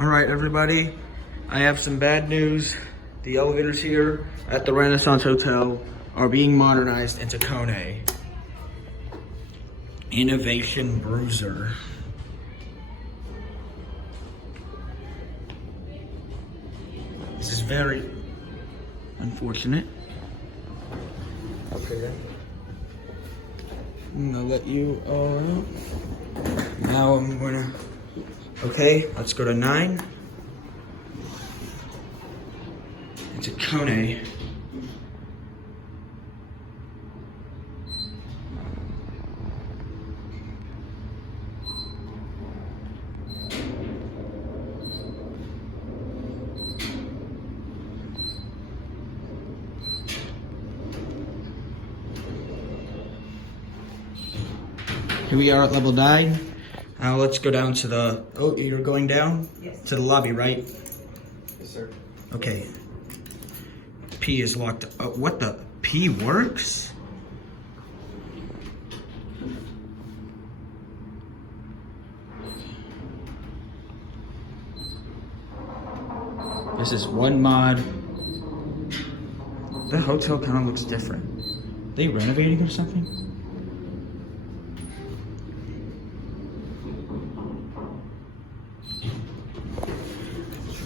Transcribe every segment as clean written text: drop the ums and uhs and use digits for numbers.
All right, everybody, I have some bad news. The elevators here at the Renaissance Hotel are being modernized into Kone. Innovation Bruiser. This is very unfortunate. Okay then. I'm gonna let you all out. Now I'm gonna, okay, let's go to 9. It's a Kone. Here we are at level 9. Now let's go down to the, oh, you're going down? Yes. To the lobby, right? Yes, sir. Okay. P is locked. What the? P works? This is one mod. The hotel kind of looks different. They renovating or something?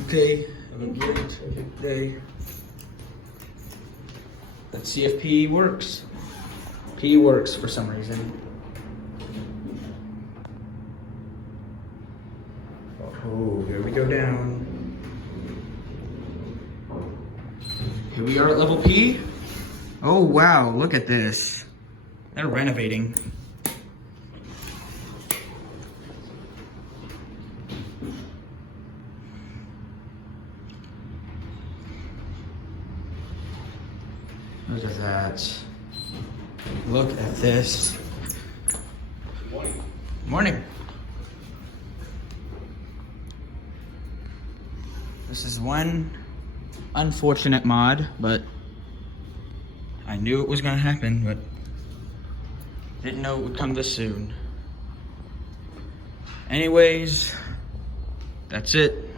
Okay, have a great day. Let's see if P works. P works for some reason. Oh, here we go down. Here we are at level P. Oh wow, look at this. They're renovating. Look at that. Look at this. Good morning. Morning. This is one unfortunate mod, but I knew it was gonna happen, but didn't know it would come this soon. Anyways, that's it.